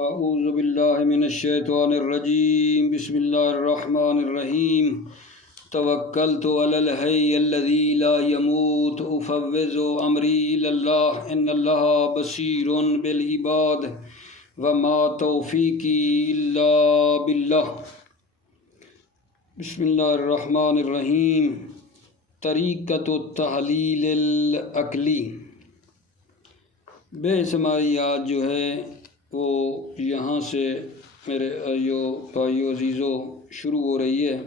اعوذ باللہ من الشیطان الرجیم بسم اللہ الرحمن الرحیم توکلت علی الحی الذی لا يموت افوض امری الی اللہ ان اللہ بصیر بالعباد وما توفیقی الا باللہ۔ بسم اللہ الرحمن الرحیم۔ طریقۃ التحلیل العقلی۔ بحث ہماری آج جو ہے وہ یہاں سے میرے بھائیو عزیزو شروع ہو رہی ہے۔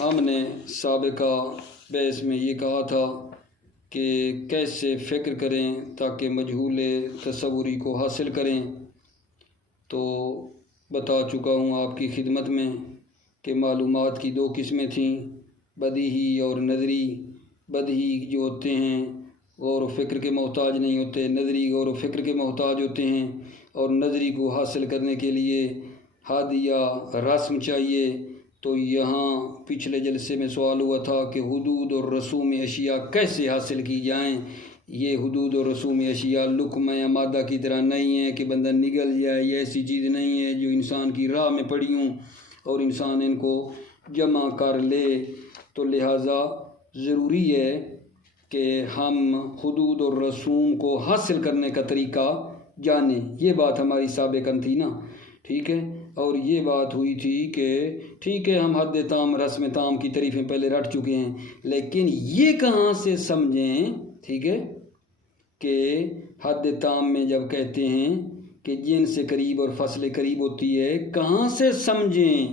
ہم نے سابقہ بحث میں یہ کہا تھا کہ کیسے فکر کریں تاکہ مجہول تصوری کو حاصل کریں، تو بتا چکا ہوں آپ کی خدمت میں کہ معلومات کی دو قسمیں تھیں، بدیہی اور نظری۔ بدیہی جو ہوتے ہیں غور و فکر کے محتاج نہیں ہوتے، نظری غور و فکر کے محتاج ہوتے ہیں، اور نظری کو حاصل کرنے کے لیے حد یا رسم چاہیے۔ تو یہاں پچھلے جلسے میں سوال ہوا تھا کہ حدود اور رسوم اشیاء کیسے حاصل کی جائیں۔ یہ حدود اور رسوم اشیاء لقمہ یا مادہ کی طرح نہیں ہے کہ بندہ نگل جائے، یہ ایسی چیز نہیں ہے جو انسان کی راہ میں پڑی ہوں اور انسان ان کو جمع کر لے۔ تو لہٰذا ضروری ہے کہ ہم حدود اور رسوم کو حاصل کرنے کا طریقہ جانیں۔ یہ بات ہماری سابقاً تھی نا، ٹھیک ہے۔ اور یہ بات ہوئی تھی کہ ٹھیک ہے ہم حد تام رسم تام کی تعریفیں پہلے رٹ چکے ہیں، لیکن یہ کہاں سے سمجھیں، ٹھیک ہے، کہ حد تام میں جب کہتے ہیں کہ جن سے قریب اور فصل قریب ہوتی ہے، کہاں سے سمجھیں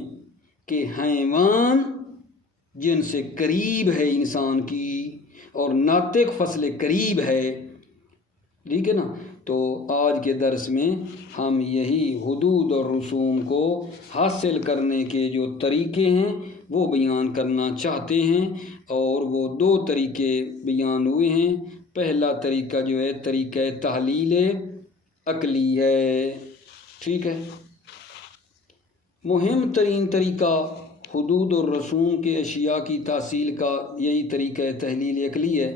کہ حیوان جن سے قریب ہے انسان کی اور ناطق فصل قریب ہے، ٹھیک ہے نا۔ تو آج کے درس میں ہم یہی حدود اور رسوم کو حاصل کرنے کے جو طریقے ہیں وہ بیان کرنا چاہتے ہیں، اور وہ دو طریقے بیان ہوئے ہیں۔ پہلا طریقہ جو ہے طریقہ تحلیل عقلی ہے، ٹھیک ہے۔ مہم ترین طریقہ حدود اور رسوم کے اشیاء کی تحصیل کا یہی طریقہ تحلیل عقلی ہے۔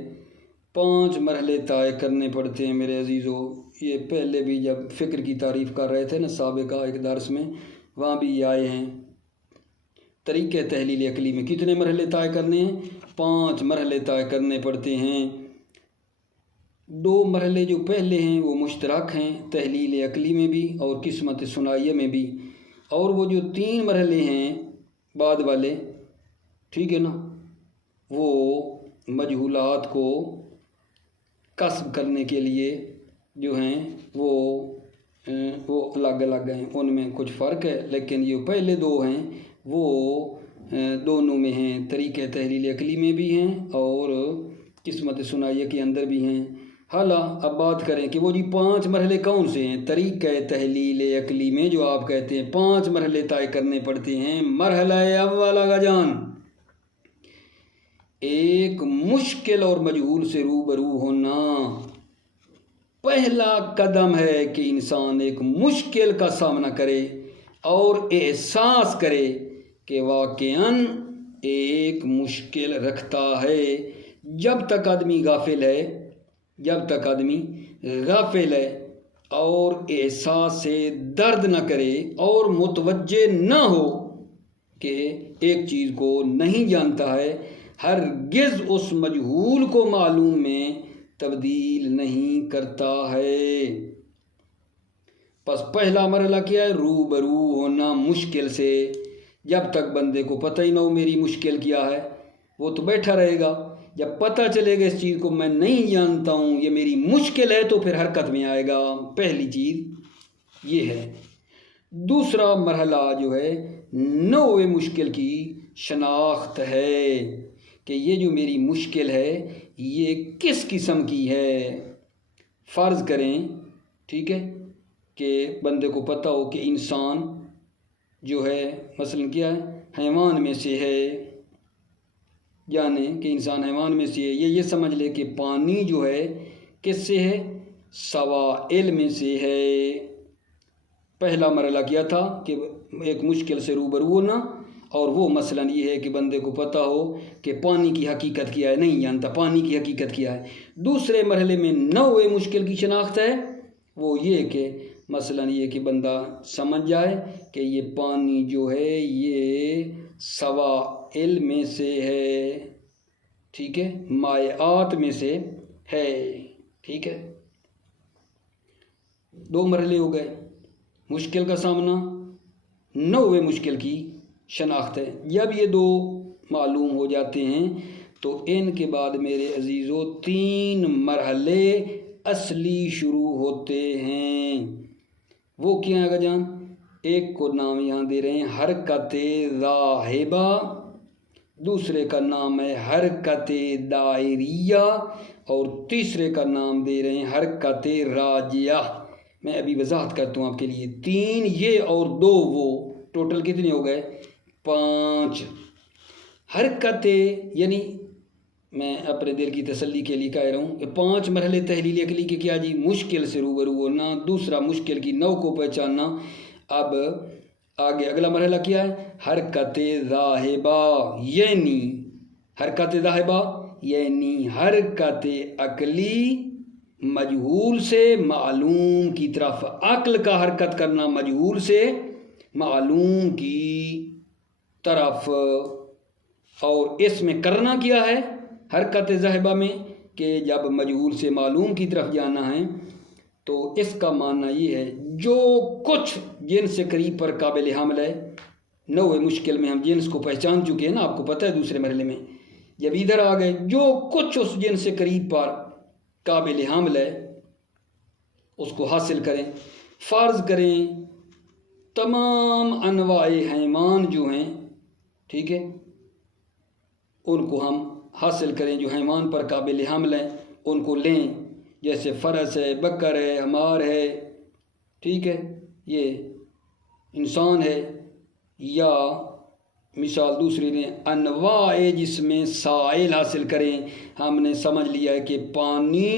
5 مرحلے طے کرنے پڑتے ہیں میرے عزیزو۔ یہ پہلے بھی جب فکر کی تعریف کر رہے تھے نا سابقہ ایک درس میں، وہاں بھی یہ آئے ہیں۔ طریقہ تحلیل عقلی میں کتنے مرحلے طے کرنے ہیں؟ 5 مرحلے طے کرنے پڑتے ہیں۔ 2 مرحلے جو پہلے ہیں وہ مشترک ہیں تحلیل عقلی میں بھی اور قسمت ثنائیہ میں بھی، اور وہ جو 3 مرحلے ہیں بعد والے، ٹھیک ہے نا، وہ مجہولات کو کسب کرنے کے لیے جو ہیں وہ الگ الگ ہیں، ان میں کچھ فرق ہے، لیکن یہ پہلے 2 ہیں وہ دونوں میں ہیں، طریقہ تحلیل عقلی میں بھی ہیں اور قسمت ثنائیہ کے اندر بھی ہیں۔ حالا اب بات کریں کہ وہ جی 5 مرحلے کون سے ہیں طریقہ تحلیل عقلی میں، جو آپ کہتے ہیں 5 مرحلے طے کرنے پڑتے ہیں۔ مرحلہ اول آغا جان، ایک مشکل اور مجہول سے روبرو ہونا۔ پہلا قدم ہے کہ انسان ایک مشکل کا سامنا کرے اور احساس کرے کہ واقعاً ایک مشکل رکھتا ہے۔ جب تک آدمی غافل ہے اور احساس سے درد نہ کرے اور متوجہ نہ ہو کہ ایک چیز کو نہیں جانتا ہے، ہرگز اس مجہول کو معلوم میں تبدیل نہیں کرتا ہے۔ پس پہلا مرحلہ کیا ہے؟ روبرو ہونا مشکل سے۔ جب تک بندے کو پتہ ہی نہ ہو میری مشکل کیا ہے، وہ تو بیٹھا رہے گا۔ جب پتہ چلے گا اس چیز کو میں نہیں جانتا ہوں، یہ میری مشکل ہے، تو پھر حرکت میں آئے گا۔ پہلی چیز یہ ہے۔ دوسرا مرحلہ جو ہے نوع مشکل کی شناخت ہے کہ یہ جو میری مشکل ہے یہ کس قسم کی ہے۔ فرض کریں، ٹھیک ہے، کہ بندے کو پتہ ہو کہ انسان جو ہے مثلا کیا ہے، حیوان میں سے ہے، جانے کہ انسان حیوان میں سے ہے۔ یہ سمجھ لے کہ پانی جو ہے کس سے ہے؟ سوائل میں سے ہے۔ پہلا مرحلہ کیا تھا کہ ایک مشکل سے روبرو ہونا، اور وہ مثلا یہ ہے کہ بندے کو پتہ ہو کہ پانی کی حقیقت کیا ہے، نہیں جانتا پانی کی حقیقت کیا ہے۔ دوسرے مرحلے میں نوع مشکل کی شناخت ہے، وہ یہ کہ مثلا یہ کہ بندہ سمجھ جائے کہ یہ پانی جو ہے یہ سوائل میں سے ہے، ٹھیک ہے، مائعات میں سے ہے، ٹھیک ہے۔ 2 مرحلے ہو گئے، مشکل کا سامنا، 9ویں مشکل کی شناخت ہے۔ جب یہ 2 معلوم ہو جاتے ہیں تو ان کے بعد میرے عزیزو 3 مرحلے اصلی شروع ہوتے ہیں۔ وہ کیا ہے جان؟ ایک کو نام یہاں دے رہے ہیں حرکت ذاہبہ، دوسرے کا نام ہے حرکت دائریہ، اور تیسرے کا نام دے رہے ہیں حرکت راجعہ۔ میں ابھی وضاحت کرتا ہوں آپ کے لیے۔ 3 یہ اور 2 وہ، ٹوٹل کتنے ہو گئے؟ 5 حرکت، یعنی میں اپنے دل کی تسلی کے لیے کہہ رہا ہوں کہ 5 مرحلے تحلیل عقلی کے کیا جی؟ مشکل سے روبرو ہونا، دوسرا مشکل کی نوع کو پہچاننا۔ اب آگے اگلا مرحلہ کیا ہے؟ حرکت ذاہبہ، یعنی حرکت ذاہبہ یعنی حرکت عقلی مجہول سے معلوم کی طرف، عقل کا حرکت کرنا مجہول سے معلوم کی طرف۔ اور اس میں کرنا کیا ہے حرکت ذاہبہ میں؟ کہ جب مجہول سے معلوم کی طرف جانا ہے تو اس کا معنی یہ ہے جو کچھ جنس سے قریب پر قابل حمل ہے۔ 9ویں مشکل میں ہم جنس کو پہچان چکے ہیں نا، آپ کو پتہ ہے دوسرے مرحلے میں۔ جب ادھر آ گئے جو کچھ اس جنس سے قریب پر قابل حمل ہے اس کو حاصل کریں۔ فرض کریں تمام انواع حیوان جو ہیں، ٹھیک ہے، ان کو ہم حاصل کریں جو حیوان پر قابل حمل ہیں، ان کو لیں، جیسے فرس ہے، بکر ہے، حمار ہے، ٹھیک ہے، یہ انسان ہے، یا مثال دوسری دیں انواع جس میں سائل حاصل کریں۔ ہم نے سمجھ لیا ہے کہ پانی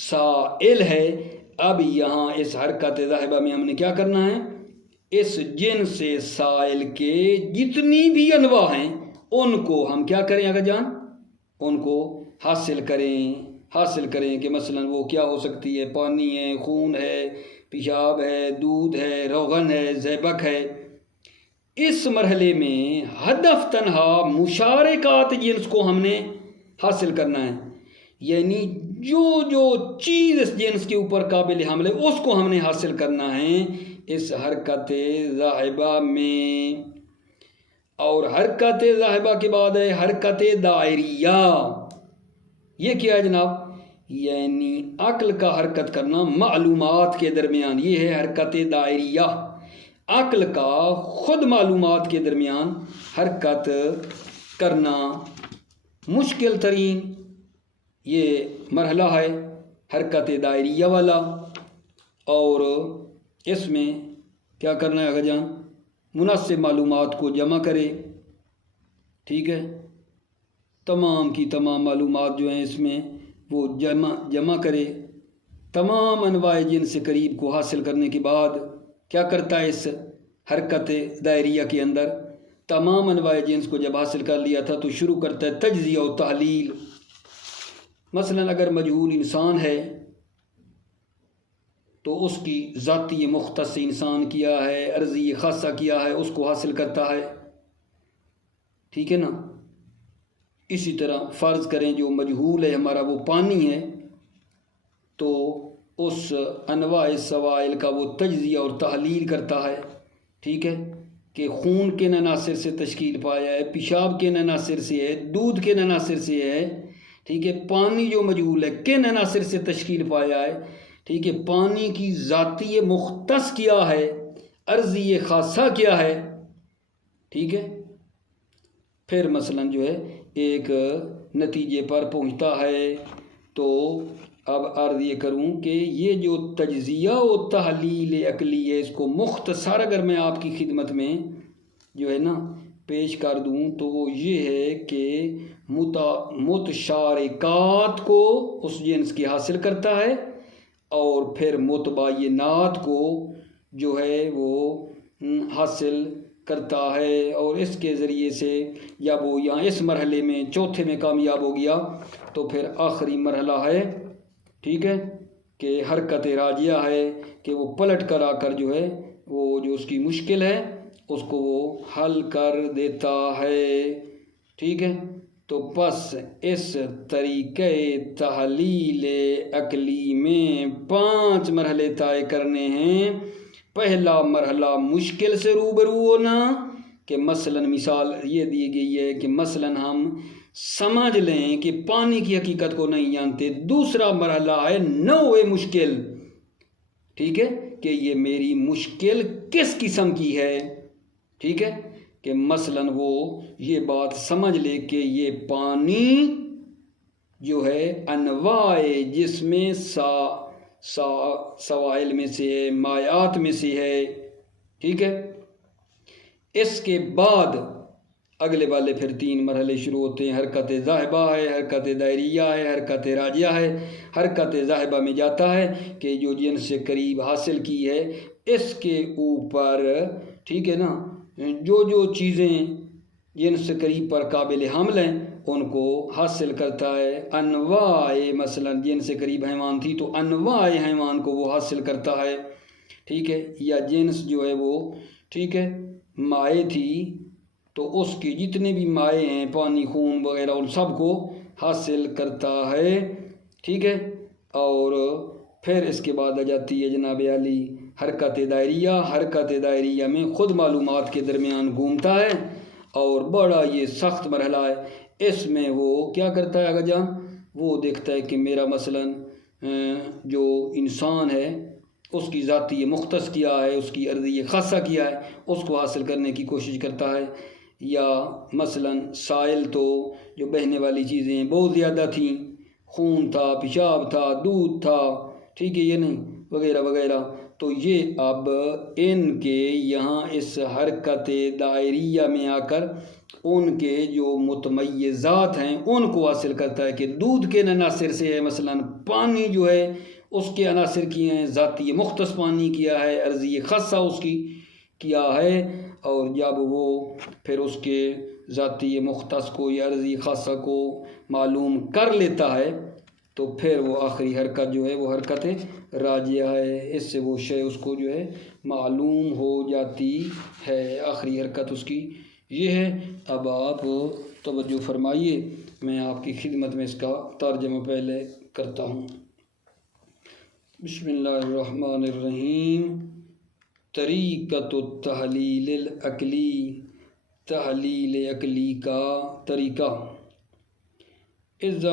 سائل ہے۔ اب یہاں اس حرکت ذاہبہ میں ہم نے کیا کرنا ہے؟ اس جنس سے سائل کے جتنی بھی انواع ہیں ان کو ہم کیا کریں اگر جان؟ ان کو حاصل کریں کہ مثلا وہ کیا ہو سکتی ہے؟ پانی ہے، خون ہے، پیشاب ہے، دودھ ہے، روغن ہے، زیبک ہے۔ اس مرحلے میں ہدف تنہا مشارکات جنس کو ہم نے حاصل کرنا ہے، یعنی جو چیز اس جنس کے اوپر قابل حمل ہے اس کو ہم نے حاصل کرنا ہے اس حرکت ذاہبہ میں۔ اور حرکت ذاہبہ کے بعد ہے حرکت دائریہ۔ یہ کیا ہے جناب؟ یعنی عقل کا حرکت کرنا معلومات کے درمیان، یہ ہے حرکت دائریہ۔ عقل کا خود معلومات کے درمیان حرکت کرنا مشکل ترین یہ مرحلہ ہے حرکت دائریہ والا۔ اور اس میں کیا کرنا ہے اگر جان؟ مناسب معلومات کو جمع کرے، ٹھیک ہے، تمام کی تمام معلومات جو ہیں اس میں وہ جمع کرے۔ تمام انواع جنس سے قریب کو حاصل کرنے کے بعد کیا کرتا ہے؟ اس حرکت دائریہ کے اندر تمام انواع جنس کو جب حاصل کر لیا تھا تو شروع کرتا ہے تجزیہ و تحلیل۔ مثلا اگر مجہول انسان ہے تو اس کی ذاتی مختص انسان کیا ہے، عرضی خاصہ کیا ہے، اس کو حاصل کرتا ہے، ٹھیک ہے نا۔ اسی طرح فرض کریں جو مجہول ہے ہمارا وہ پانی ہے تو اس انواع سوائل کا وہ تجزیہ اور تحلیل کرتا ہے، ٹھیک ہے، کہ خون کن عناصر سے تشکیل پایا ہے، پیشاب کن عناصر سے ہے، دودھ کن عناصر سے ہے، ٹھیک ہے، پانی جو مجہول ہے کن عناصر سے تشکیل پایا ہے، ٹھیک ہے، پانی کی ذاتی مختص کیا ہے، عرضی خاصہ کیا ہے، ٹھیک ہے۔ پھر مثلا جو ہے ایک نتیجے پر پہنچتا ہے تو اب عرض یہ کروں کہ یہ جو تجزیہ و تحلیل عقلی ہے اس کو مختصر اگر میں آپ کی خدمت میں جو ہے نا پیش کر دوں تو وہ یہ ہے کہ متشارکات کو اس جنس کی حاصل کرتا ہے اور پھر متباینات کو جو ہے وہ حاصل کرتا ہے، اور اس کے ذریعے سے جب وہ یہاں اس مرحلے میں چوتھے میں کامیاب ہو گیا تو پھر آخری مرحلہ ہے، ٹھیک ہے، کہ حرکت راجیہ ہے کہ وہ پلٹ کر آ کر جو ہے وہ جو اس کی مشکل ہے اس کو وہ حل کر دیتا ہے، ٹھیک ہے۔ تو پس اس طریقے تحلیل عقلی میں 5 مرحلے طے کرنے ہیں۔ پہلا مرحلہ مشکل سے روبرو ہونا، کہ مثلا مثال یہ دی گئی ہے کہ مثلا ہم سمجھ لیں کہ پانی کی حقیقت کو نہیں جانتے۔ دوسرا مرحلہ ہے نوع مشکل، ٹھیک ہے، کہ یہ میری مشکل کس قسم کی ہے، ٹھیک ہے، کہ مثلا وہ یہ بات سمجھ لے کہ یہ پانی جو ہے انواع جس میں سوائل میں سے ہے، مائعات میں سے ہے، ٹھیک ہے۔ اس کے بعد اگلے والے پھر 3 مرحلے شروع ہوتے ہیں۔ حرکت ذاہبہ ہے، حرکت دائریہ ہے، حرکت راجیہ ہے۔ حرکت ذاہبہ میں جاتا ہے کہ جو جنس سے قریب حاصل کی ہے اس کے اوپر، ٹھیک ہے نا، جو چیزیں جنس سے قریب پر قابل حمل ہیں ان کو حاصل کرتا ہے۔ انواع مثلا جنس سے قریب حیوان تھی تو انواع حیوان کو وہ حاصل کرتا ہے، ٹھیک ہے، یا جنس جو ہے وہ، ٹھیک ہے، مائع تھی تو اس کی جتنے بھی مائع ہیں، پانی، خون وغیرہ، ان سب کو حاصل کرتا ہے، ٹھیک ہے۔ اور پھر اس کے بعد آ جاتی ہے جناب عالی حرکت دائریہ۔ حرکت دائریہ میں خود معلومات کے درمیان گھومتا ہے اور بڑا یہ سخت مرحلہ ہے۔ اس میں وہ کیا کرتا ہے آگا جان، وہ دیکھتا ہے کہ میرا مثلا جو انسان ہے اس کی ذاتی مختص کیا ہے، اس کی عرضی خاصہ کیا ہے، اس کو حاصل کرنے کی کوشش کرتا ہے۔ یا مثلا سائل تو جو بہنے والی چیزیں بہت زیادہ تھیں، خون تھا، پیشاب تھا، دودھ تھا، ٹھیک ہے، یہ نہیں وغیرہ وغیرہ، تو یہ اب ان کے یہاں اس حرکت دائریہ میں آ کر ان کے جو متمیزات ہیں ان کو حاصل کرتا ہے کہ دودھ کے عناصر سے ہے، مثلا پانی جو ہے اس کے عناصر کی ہیں، ذاتی مختص پانی کیا ہے، عرضی خاصہ اس کی کیا ہے۔ اور جب وہ پھر اس کے ذاتی مختص کو یا عرضی خاصہ کو معلوم کر لیتا ہے تو پھر وہ آخری حرکت جو ہے وہ حرکت راجیہ ہے۔ اس سے وہ شے اس کو جو ہے معلوم ہو جاتی ہے، آخری حرکت اس کی یہ ہے۔ اب آپ توجہ فرمائیے، میں آپ کی خدمت میں اس کا ترجمہ پہلے کرتا ہوں۔ بسم اللہ الرحمن الرحیم۔ طریقۃ التحلیل العقلی، تحلیل عقلی کا طریقہ۔ اذا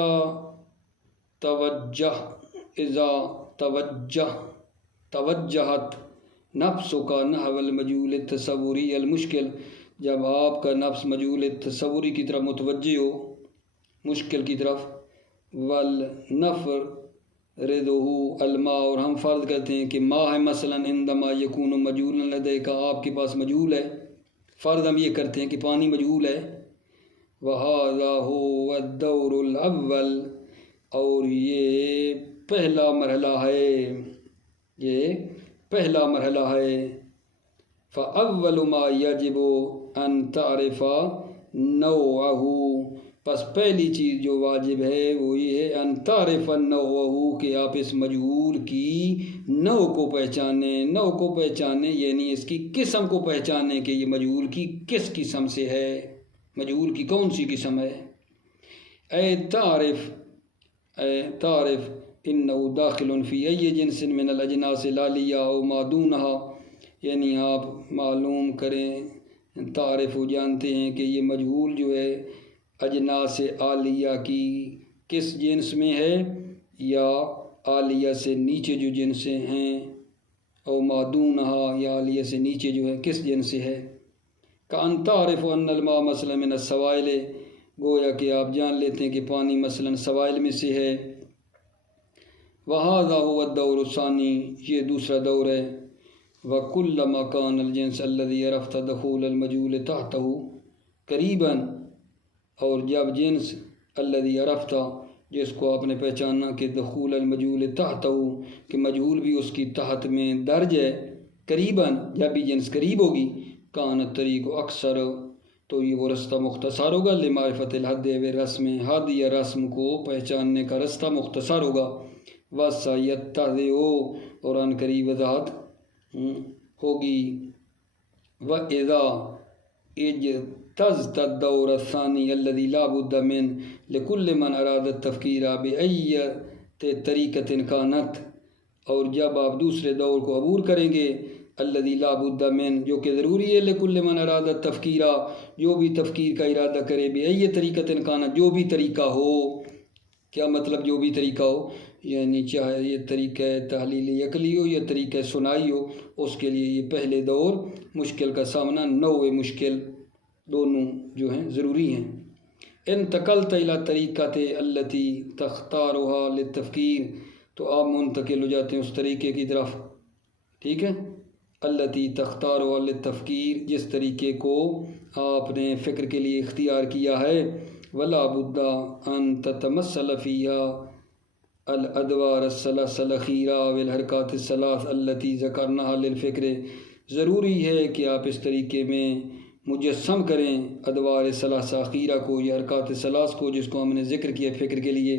توجہت نفس کا نحو المجہول التصوری المشکل، جب آپ کا نفس مجہول تصوری کی طرف متوجہ ہو، مشکل کی طرف، والنفر ردہ الماء، اور ہم فرض کرتے ہیں کہ ماء ہے مثلا عندما یکون مجہولا لدیک، آپ کے پاس مجہول ہے، فرض ہم یہ کرتے ہیں کہ پانی مجہول ہے۔ وَهَذَا هُوَ الدَّوْرُ الْأَوَّلُ، اور یہ پہلا مرحلہ ہے، یہ پہلا مرحلہ ہے۔ فَأَوَّلُ مَا يَجِبُ أَن تَعْرِفَ نَوْعَهُ، پس پہلی چیز جو واجب ہے وہ یہ ہے ان تعرف نوعہ، کہ آپ اس مجہول کی نوع کو پہچانیں۔ نوع کو پہچانیں یعنی اس کی قسم کو پہچانیں کہ یہ مجہول کی کس قسم سے ہے، مجہول کی کون سی قسم ہے۔ اے تعرف انہ داخل فی ای جنس من الاجناس العالیہ او ما دونہا، یعنی آپ معلوم کریں، تعرف جانتے ہیں کہ یہ مجہول جو ہے اجناس عالیہ کی کس جنس میں ہے، یا عالیہ سے نیچے جو جنسیں ہیں، او ما دونہا، یا عالیہ سے نیچے جو ہے کس جنس سے ہے۔ کأن تعرف ان الماء مثلا من السوائل، گویا کہ آپ جان لیتے ہیں کہ پانی مثلا سوائل میں سے ہے۔ وَهَذَا هُوَ الدَّوْرُ الثَّانِي، یہ دوسرا دور ہے۔ وَكُلَّمَا كَانَ الْجِنْسُ الَّذِي عَرَفْتَ دُخُولَ الْمَجْهُولِ تَحْتَهُ قَرِيبًا، اور جب جنس الَّذِي عَرَفْتَ، جس کو آپ نے پہچانا کہ دخول المجہول تحتہ، کہ مجہول بھی اس کی تحت میں درج ہے، قریباً، جب بھی جنس قریب ہوگی، کان الطریق اکثر، تو یہ وہ رستہ مختصر ہوگا، لمعرفت الحد و رسم، حد یا رسم کو پہچاننے کا رستہ مختصر ہوگا۔ وَسَيَتَّضِعُ اور ان قریب وضاحت ہوگی وَإِذَا اجتزت الدور الثاني الذي لا بد من لكل من اراد التفكير بأي طریقة كانت، اور جب آپ دوسرے دور کو عبور کریں گے الذي لا بد من جو کہ ضروری ہے لكل من اراد التفكير جو بھی تفکیر کا ارادہ کرے بأي طریقة كانت جو بھی طریقہ ہو. کیا مطلب جو بھی طریقہ ہو؟ یعنی چاہے یہ طریقہ تحلیل عقلی ہو یا طریقہ سنائی ہو، اس کے لیے یہ پہلے دور مشکل کا سامنا نوع مشکل دونوں جو ہیں ضروری ہیں. انتقلت الى طریقۃ التي تختارها للتفکیر تو آپ منتقل ہو جاتے ہیں اس طریقے کی طرف، ٹھیک ہے، التي تختارها للتفکیر جس طریقے کو آپ نے فکر کے لیے اختیار کیا ہے. ولا بد ان تتمثل فيها الادوار الثلاث الاخیرہ والحرکات الثلاث التي ذکرناها للفکر، ضروری ہے کہ آپ اس طریقے میں مجسم کریں ادوار ثلاث اخیرہ کو یا حرکات ثلاث کو جس کو ہم نے ذکر کیا فکر کے لیے.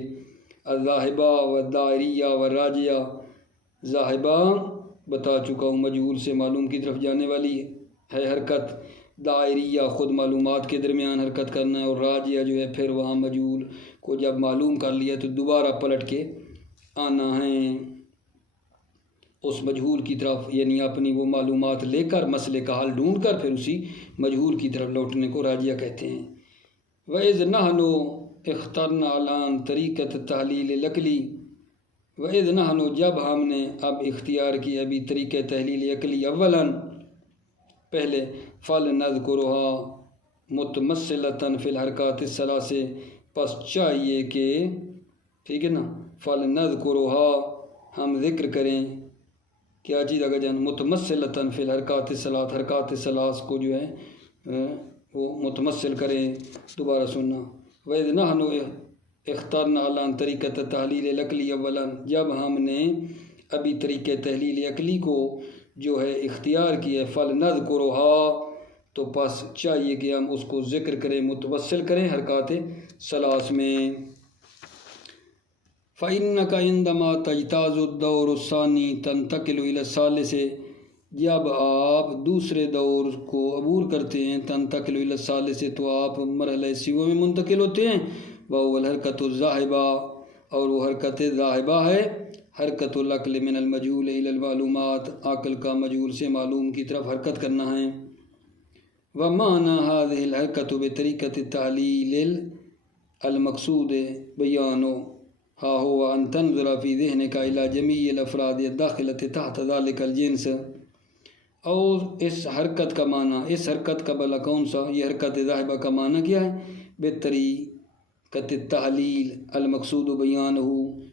الذاہبہ والدائریہ والراجعہ، ذاہبہ بتا چکا ہوں مجہول سے معلوم کی طرف جانے والی ہے حرکت، دائریہ خود معلومات کے درمیان حرکت کرنا ہے، اور راجعہ جو ہے پھر وہاں مجہول کو جب معلوم کر لیا تو دوبارہ پلٹ کے آنا ہے اس مجہول کی طرف، یعنی اپنی وہ معلومات لے کر مسئلے کا حل ڈھونڈ کر پھر اسی مجہول کی طرف لوٹنے کو راجعہ کہتے ہیں. وَإِذْ نَحْنُ اخْتَرْنَا عَلَىٰ طریقۃ التحلیل العقلی، وَإِذْ نَحْنُ جب ہم نے اب اختیار کی ابھی طریقہ تحلیل عقلی اولاً پہلے فَلْنَذْكُرُهَا مُتَمَثِّلَةً فِي الْحَرَكَاتِ الثَّلَاثِ پس چاہیے کہ ٹھیک ہے نا فَلْنَذْكُرُهَا ہم ذکر کریں کیا چیز اگر جان متمثلۃً فی الحرکات الثلاث حرکات ثلاث کو جو ہے وہ متمثل کریں. دوبارہ سننا وَإِذْ نَحْنُ اخْتَرْنَا عَلَىٰ طریقۃ التحلیل العقلی اولاً جب ہم نے ابھی طریقہ تحلیل عقلی کو جو ہے اختیار کیا فَلْنَذْكُرُهَا تو پس چاہیے کہ ہم اس کو ذکر کریں متوسل کریں حرکات ثلاث میں. فَإِنَّكَ عِنْدَمَا تَجْتَازُ الدَّوْرُ الثَّانِي تَنْتَقِلُ إِلَى الثَّالِثِ جب آپ دوسرے دور کو عبور کرتے ہیں تنتقل إِلَى الثَّالِثِ تو آپ مرحلہ سیوم میں منتقل ہوتے ہیں. وَهُوَ الْحَرْكَةُ الذَّاهِبَةُ اور وہ حرکت ذاہبہ ہے، حرکت العقل من المجہول إِلَى المعلومات عقل کا مجہول سے معلوم کی طرف حرکت کرنا ہے. وَمَعْنَى هَذِهِ الْحَرْكَةُ بِطَرِيقَةِ التَّحْلِيلِ المقصود بیانُ ہا هو أن تنظر في ذهنك إلى جميع الأفراد الداخلة تحت ذلك الجنس. اور اس حرکت کا معنی اس حرکت کا بلا کون سا؟ یہ حرکت ذاہبہ کا معنی کیا ہے؟ بطریقۃ التحلیل المقصود بیانہ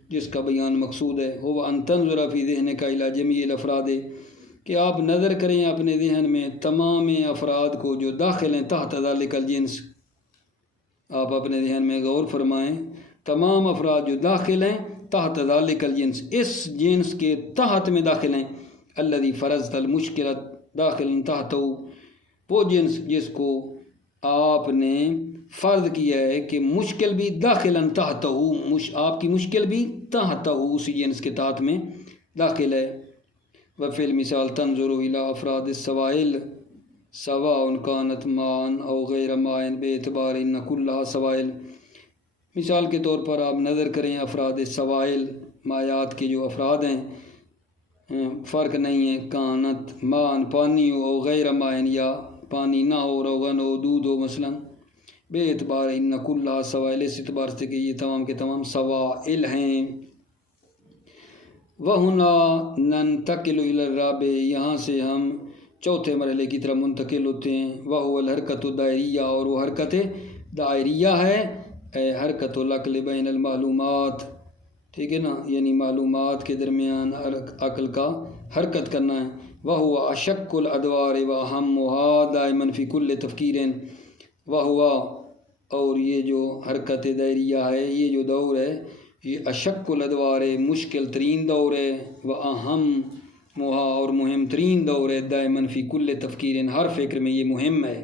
جس کا بیان مقصود ہے. هو أن تنظر في ذهنك إلى جميع الأفراد کہ آپ نظر کریں اپنے ذہن میں تمام افراد کو جو داخل ہیں تحت ذلك الجنس. آپ اپنے ذہن میں غور فرمائیں تمام افراد جو داخل ہیں تحت ذلك الجنس اس جنس کے تحت میں داخل ہیں. الذي فرضت المشکل داخل تحت وہ جنس جس کو آپ نے فرض کیا ہے کہ مشکل بھی داخل تحت آپ کی مشکل بھی تحت اسی جنس کے تحت میں داخل ہے. وفي المثال تنظر إلى أفراد السوائل سواء كانت ماء أو غير ماء باعتبار أن كلها سوائل. مثال کے طور پر آپ نظر کریں افراد سوائل مایات کے جو افراد ہیں فرق نہیں ہے کانت مان پانی ہو او غیر مائن یا پانی نہ ہو روغن ہو دودھ ہو مثلا بے اعتبار ان کلها سوائل اس اعتبار سے کہ یہ تمام کے تمام سوائل ہیں. وَهُنَا نَنْتَقِلُ إِلَى الرَّابِعِ یہاں سے ہم چوتھے مرحلے کی طرف منتقل ہوتے ہیں. وَهُوَ الْحَرْكَةُ الدَّائِرِيَّةُ اور وہ حرکت دائریہ ہے حرکت العقل بین المعلومات ٹھیک ہے نا یعنی معلومات کے درمیان عقل کا حرکت کرنا ہے. وَهُوَ أَشَقُّ الْأَدْوَارِ وَأَهَمُّهَا دَائِمًا فِي كُلِّ تَفْكِيرٍ. وَهُوَ اور یہ جو حرکت دائریہ ہے یہ جو دور ہے یہ اشق الادوار مشکل ترین دور ہے. وَأَهَمُّهَا اور مہم ترین دور ہے. دائماً فی کل تفکیر ہر فکر میں یہ مہم ہے.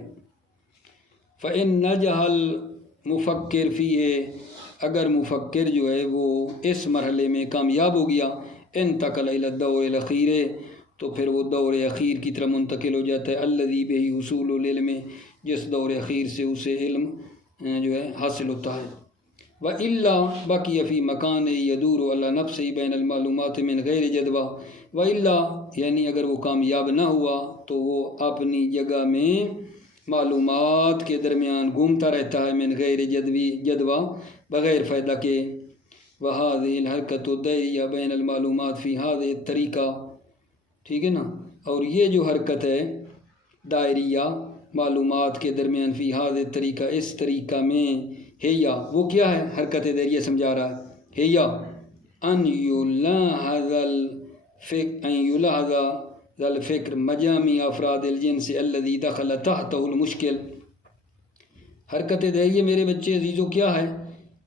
فَإِن نَجَحَ الْمُفَكِّرُ فِيهِ اگر مفکر جو ہے وہ اس مرحلے میں کامیاب ہو گیا انتقل الی الدور الاخیر، تو پھر وہ دور اخیر کی طرف منتقل ہو جاتا ہے، الذی بہ حصول العلم، جس دور اخیر سے اسے علم جو ہے حاصل ہوتا ہے۔ وَإِلَّا بَقِيَ فِي مَكَانِ يَدُورُ عَلَى نَفْسِهِ بَيْنَ الْمَعْلُومَاتِ مِنْ غَيْرِ جَدْوَى، وَإِلَّا یعنی اگر وہ کامیاب نہ ہوا تو وہ اپنی جگہ میں معلومات کے درمیان گھومتا رہتا ہے، من غیر جدوہ بغیر فائدہ کے۔ وَهَذِهِ الْحَرْكَةُ الدَّائِرِيَّةُ بَيْنَ الْمَعْلُومَاتِ فِي هَذِهِ الطَّرِيقَةِ، ٹھیک ہے نا، اور یہ جو حرکت ہے دائریہ معلومات کے درمیان فی هذه الطریقہ، اس طریقہ میں، ہے یا وہ کیا ہے، حرکت دائریہ سمجھا رہا ہے یا ان یلاحظ الفکر مجامع افراد الجنس الذی دخل تحتہ المشکل۔ حرکت دائریہ میرے بچے عزیزو کیا ہے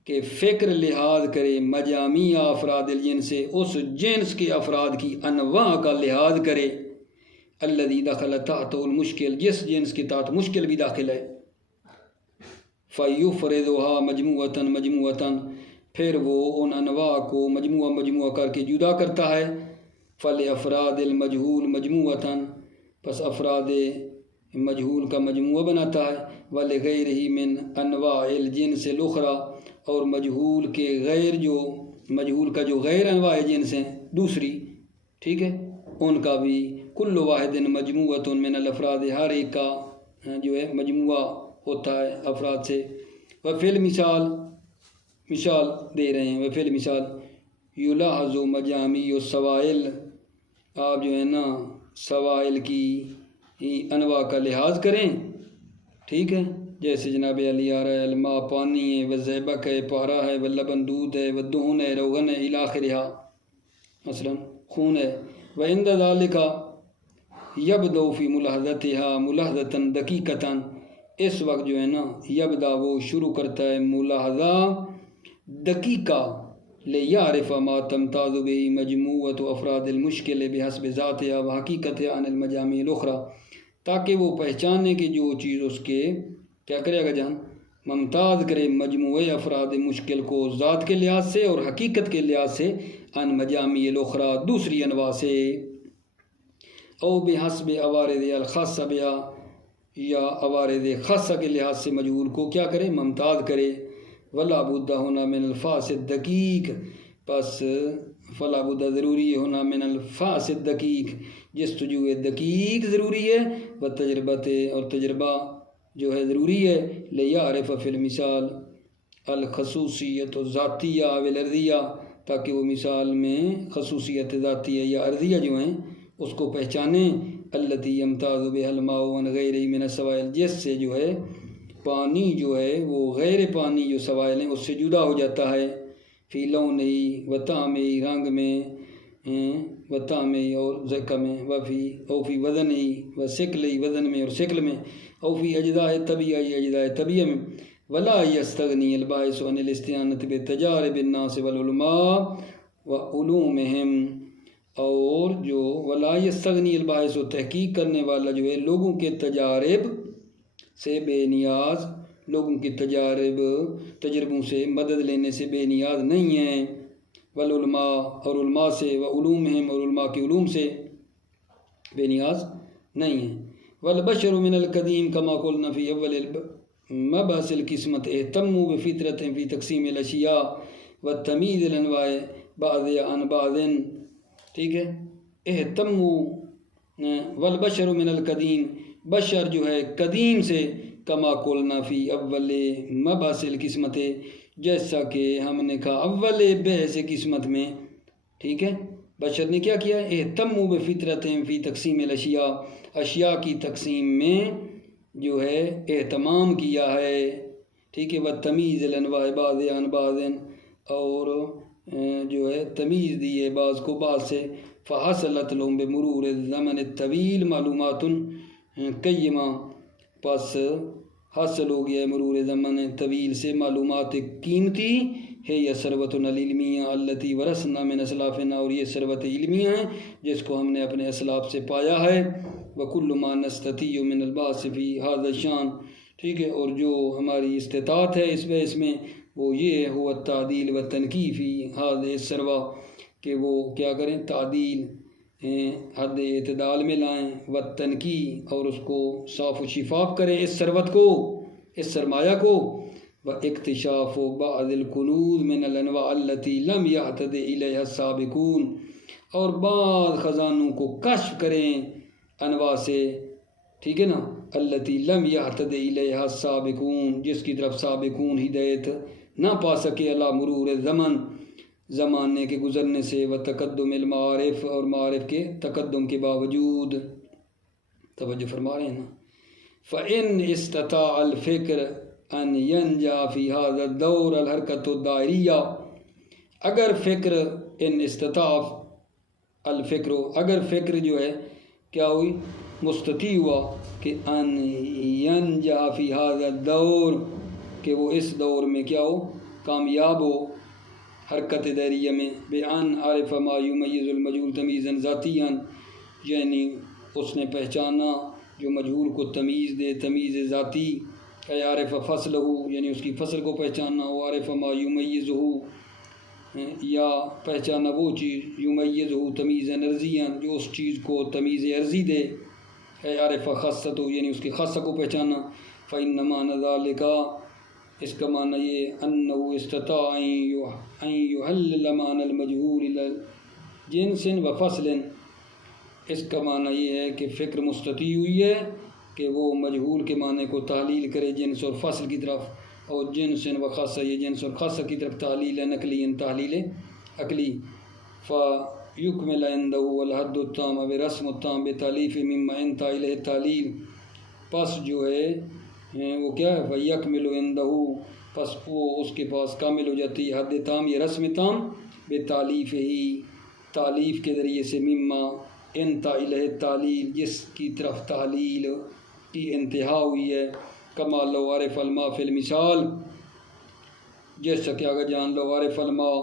کہ فکر لحاظ کرے مجامع افراد الجنس، اس جنس کے افراد کی انواع کا لحاظ کرے، الذی دخل تحتہ المشکل، جس جنس کے تحت مشکل بھی داخل ہے، فَيُفْرِضُهَا مَجْمُوعَةً مَجْمُوعَةً، پھر وہ ان انواع کو مجموعہ کر کے جدا کرتا ہے، فَلِأَفْرَادِ الْمَجْهُولِ مَجْمُوعَةً، پس افراد مجہول کا مجموعہ بناتا ہے، وَلِغَيْرِهِ مِنْ أَنْوَاعِ الْجِنْسِ الْأُخْرَى، اور مجہول کا جو غیر انواع جنس ہیں دوسری، ٹھیک ہے، ان کا بھی، کل واحد مجموعۃ من الافراد، ہر ایک کا جو ہے مجموعہ ہوتا ہے افراد سے۔ وفی المثال، مثال دے رہے ہیں، وفی المثال یلاحظ مجامع السوائل، آپ جو ہے نا سوائل کی انواع کا لحاظ کریں، ٹھیک ہے، جیسے جناب علی آ رہا ہے، الماء پانی ہے، والزئبق ہے پارا ہے، واللبن دودھ ہے، والدہن ہے روغن ہے، الی آخرہا، مثلا خون ہے، وعند ذالک یبدأ فی ملاحظتها ملاحظة دقیقة، اس وقت جو ہے نا یبدا وہ شروع کرتا ہے ملاحظہ دقیقہ، لیعرف ما تمتاز به مجموعۃ افراد المشکل بحسب ذاتها وحقیقتها عن المجامع الاخرى، تاکہ وہ پہچانے کہ جو چیز اس کے کیا کرے گا جان، ممتاز کرے مجموعہ افراد مشکل کو ذات کے لحاظ سے اور حقیقت کے لحاظ سے، عن مجامع الاخرى دوسری انواع سے، او بحسب عوارض الخاصہ بیا، یا عوارض خاصہ کے لحاظ سے مجہول کو کیا کرے، ممتاز کرے۔ ولا بد ہونا من الفاسد دقیق، پس فلا بد ضروری ہونا من الفاسد دقیق، جستجو دقیق ضروری ہے، و تجربت اور تجربہ جو ہے ضروری ہے، لیعرف فی المثال الخصوصیت الذاتیہ والارضیہ، تاکہ وہ مثال میں خصوصیت ذاتیہ یا ارضیہ جو ہیں اس کو پہچانیں، التی یمتاز بها الماء عن غیرہ من السوائل، جس سے جو ہے پانی جو ہے وہ غیر پانی جو سوائل ہیں اس سے جدا ہو جاتا ہے، فی لونہ و طعمہ، رنگ میں، و طعمہ اور ذائقہ میں، او فی وزنہ و شکلہ، وزن میں اور شکل میں، او فی اجزاء طبیعہ، اجزاء طبیعہ میں، ولا یستغنی الباعث عن الاستعانۃ بتجارب الناس والعلماء وعلومہم، اور جو ولا یستغنی الباعث و تحقیق کرنے والا جو ہے لوگوں کے تجارب سے بے نیاز، لوگوں کی تجربوں سے مدد لینے سے بے نیاز نہیں ہیں، والعلماء اور علماء سے، وعلومہم اور علماء کے علوم سے بے نیاز نہیں ہیں۔ والبشر من القدیم کما قلنا فی اول مبحث القسمت اہتموا بفطرت فی تقسیم الاشیاء والتمیز الانواع بعضها عن بعض، ٹھیک ہے، اہتموا والبشر من القدیم، بشر جو ہے قدیم سے، کما قلنا فی اول مبحث القسمت، جیسا کہ ہم نے کہا اول بحث قسمت میں، ٹھیک ہے، بشر نے کیا کیا ہے، اہتموا بفطرت فی تقسیم الاشیاء، اشیاء کی تقسیم میں جو ہے اہتمام کیا ہے، ٹھیک ہے، والتمیز الانواع بعضها عن بعض، اور جو ہے تمیز دی ہے بعض کو بعض سے، فحصلت لهم بمرور الزمن الطویل معلومات قیمہ، پس حاصل ہو گیا مرور زمن طویل سے معلومات قیمتی ہے، یا ثروت العلمیہ التی ورثنا من اسلافنا، اور یہ ثروت علمیہ ہیں جس کو ہم نے اپنے اسلاف سے پایا ہے، وکل ما نستطیع من البحث فی ھذا الشان، ٹھیک ہے، اور جو ہماری استطاعت ہے اس بحث میں، وہ یہ ہے ہوا تعدیل و تنقیفی حد سروا کہ وہ کیا کریں تعدیل حد اعتدال میں لائیں و تنقی اور اس کو صاف و شفاف کریں اس ثروت کو اس سرمایہ کو و اکتشاف و بعض الکنوز من الانواع التي لم يعتد الیہا السابقون اور بعض خزانوں کو کشف کریں انواع سے ٹھیک ہے نا التی لم یعتد الیہا السابقون جس کی طرف سابقون ہدایت نہ پا سکے اللہ مرور زمن زمانے کے گزرنے سے و تقدم المعارف اور معارف کے تقدم کے باوجود توجہ فرما رہے ہیں نا فإن استطاع الفکر ان ینجا فی هذا الدور الحرکت الدائریہ اگر فکر ان استطاع الفکر اگر فکر جو ہے کیا ہوئی مستطیع ہوا کہ ان ینجا فی هذا الدور کہ وہ اس دور میں کیا ہو کامیاب ہو حرکت دائریہ میں بان عارف ما یمیز المجہول تمیزا ذاتیا یعنی اس نے پہچانا جو مجہول کو تمیز دے تمیز ذاتی اے عارف فصلہ یعنی اس کی فصل کو پہچاننا و عارف ما یمیزہ یا پہچانا وہ چیز یمیزہ تمیزا ارضیا جو اس چیز کو تمیز ارضی دے اے عارف خاصتہ یعنی اس کی خاصہ کو پہچانا فإن معنی ذالک اس کا معنی یہ انہ استطاع ان یحلل معنی المجہول الی جنس و فصل اس کا معنی یہ ہے کہ فکر مستطیع ہوئی ہے کہ وہ مجہول کے معنی کو تحلیل کرے جنس اور فصل کی طرف اور جنس و خاصہ یہ جنس اور خاصہ کی طرف تحلیل نقلی تحلیل عقلی فیکمل عنده الحد التام برسم التام بتالیف مما انتہا الیہ التعلیل پس جو ہے وہ کیا ہے فیکمل عنده پس وہ اس کے پاس کامل ہو جاتی ہے حد تام یہ رسم تام بتالیف ہی تالیف کے ذریعے سے مما انتہا الیہ التعلیل جس کی طرف تحلیل کی انتہا ہوئی ہے کما لو عارف الماء فی المثال جیسا کہ اگر جان لو عارف الماء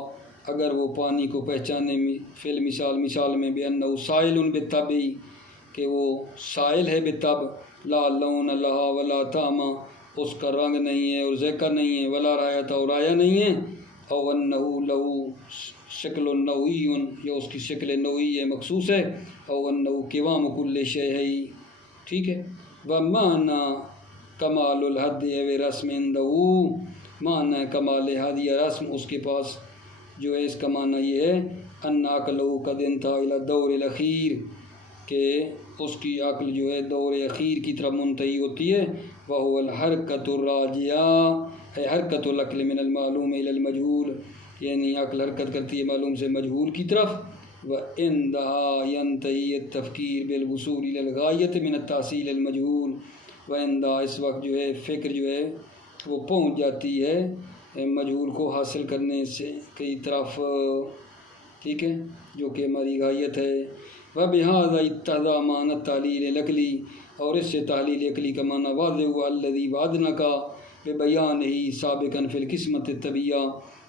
اگر وہ پانی کو پہچانے فی المثال مثال میں بأنہ سائل بالطبع کہ وہ سائل ہے بالطبع لا لون لہا ولا طعم اس کا رنگ نہیں ہے اور ذائقہ نہیں ہے ولا رایت اور رایا نہیں ہے او انہ لہو شکل نوعی یا اس کی شکل نوعی ہے مخصوص ہے او انہ قوام کل شیء ہے ٹھیک ہے ومعنی کمال الحد و رسم عندہ معنی کمال حد یا رسم اس کے پاس جو ہے اس کا معنی یہ ہے ان عقلہ قد انتہا الی الدور الاخیر کہ اس کی عقل جو ہے دور اخیر کی طرف منتہی ہوتی ہے وہو الحرکت الراجعہ اے حرکت العقل من المعلوم الی المجہول یعنی عقل حرکت کرتی ہے معلوم سے مجہول کی طرف وعندها ينتهي التفکیر بالوصول الى الغایۃ من التحصیل المجہول وعندها اس وقت جو ہے فکر جو ہے وہ پہنچ جاتی ہے مجہول کو حاصل کرنے سے کی طرف ٹھیک ہے جو کہ ہماری غایت ہے وبهذا اتضح معنی التعلیل العقلی اور اس سے تحلیل عقلی کا معنی واضح ہوا الذی وعدناک ببیانہ سابقا فی القسمۃ الطبیہ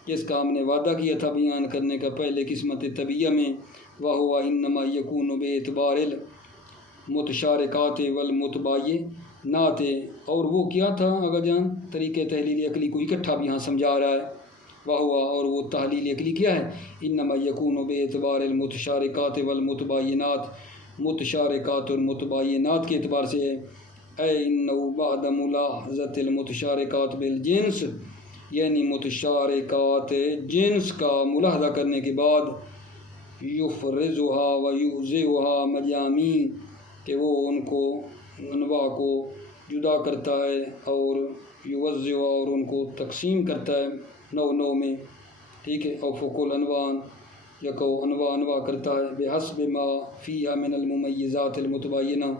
جس کا ہم نے وعدہ کیا تھا بیان کرنے کا پہلے قسمت طبیعہ میں وہو انما یکون باعتبار المتشارکات والمتباینات اور وہ کیا تھا اگر جان طریقۂ تحلیل عقلی کو اکٹھا بھی یہاں سمجھا رہا ہے وہو اور وہ تحلیل عقلی کیا ہے انما یکون باعتبار المتشارکات والمتباینات متشارکات اور متباینات کے اعتبار سے ہے اے انہ بعد ملاحظت المتشارکات بالجنس یعنی متشارکات جنس کا ملاحظہ کرنے کے بعد یفرزہا و یوزعہا مجامی کہ وہ ان کو انواع کو جدا کرتا ہے اور یوزعہا اور ان کو تقسیم کرتا ہے نو میں ٹھیک ہے او فوق الانوان یا کو انواع کرتا ہے بحسب ما فیہا من الممیزات المتباینہ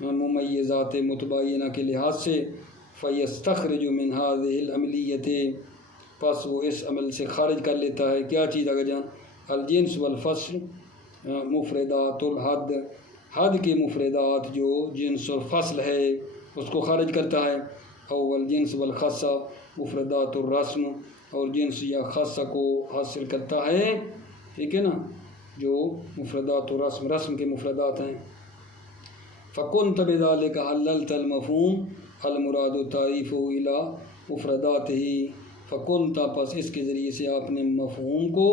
ممیزات متباینہ کے لحاظ سے فیستخرج من هذه العملیت پس وہ اس عمل سے خارج کر لیتا ہے کیا چیز اگر جان الجنس والفصل مفردات الحد حد کے مفردات جو جنس اور فصل ہے اس کو خارج کرتا ہے او الجنس والخاصہ مفردات الرسم اور جنس یا خاصہ کو حاصل کرتا ہے ٹھیک ہے نا جو مفردات الرسم رسم کے مفردات ہیں فَكُنْتَ بِذَلِكَ حَلَّلْتَ الْمَفْهُومَ المراد تعریف الى مفردات ہی فکنتا پس اس کے ذریعے سے آپ نے مفہوم کو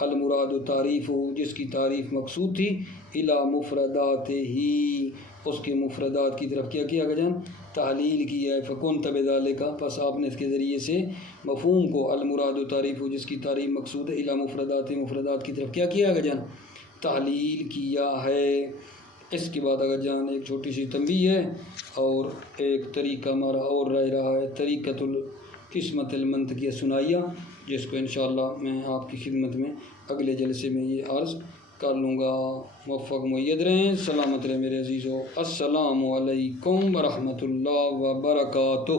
المراد و تعریف ہو جس کی تعریف مقصود تھی الی مفردات ہی اس کے مفردات کی طرف کیا جان تعلیل کیا ہے فکنت بذالک پس آپ نے اس کے ذریعے سے مفہوم کو المراد و تعریف ہو جس کی تعریف مقصود ہے الی مفردات کی طرف کیا جان تعلیل کیا ہے۔ اس کے بعد اگر جان ایک چھوٹی سی تنبیہ ہے اور ایک طریقہ ہمارا اور رہا ہے طریقۃ القسمۃ المنطقیہ ثنائیہ جس کو انشاءاللہ میں آپ کی خدمت میں اگلے جلسے میں یہ عرض کر لوں گا۔ موفق مؤید رہیں، سلامت رہیں میرے عزیزو، السلام علیکم ورحمۃ اللہ وبرکاتہ۔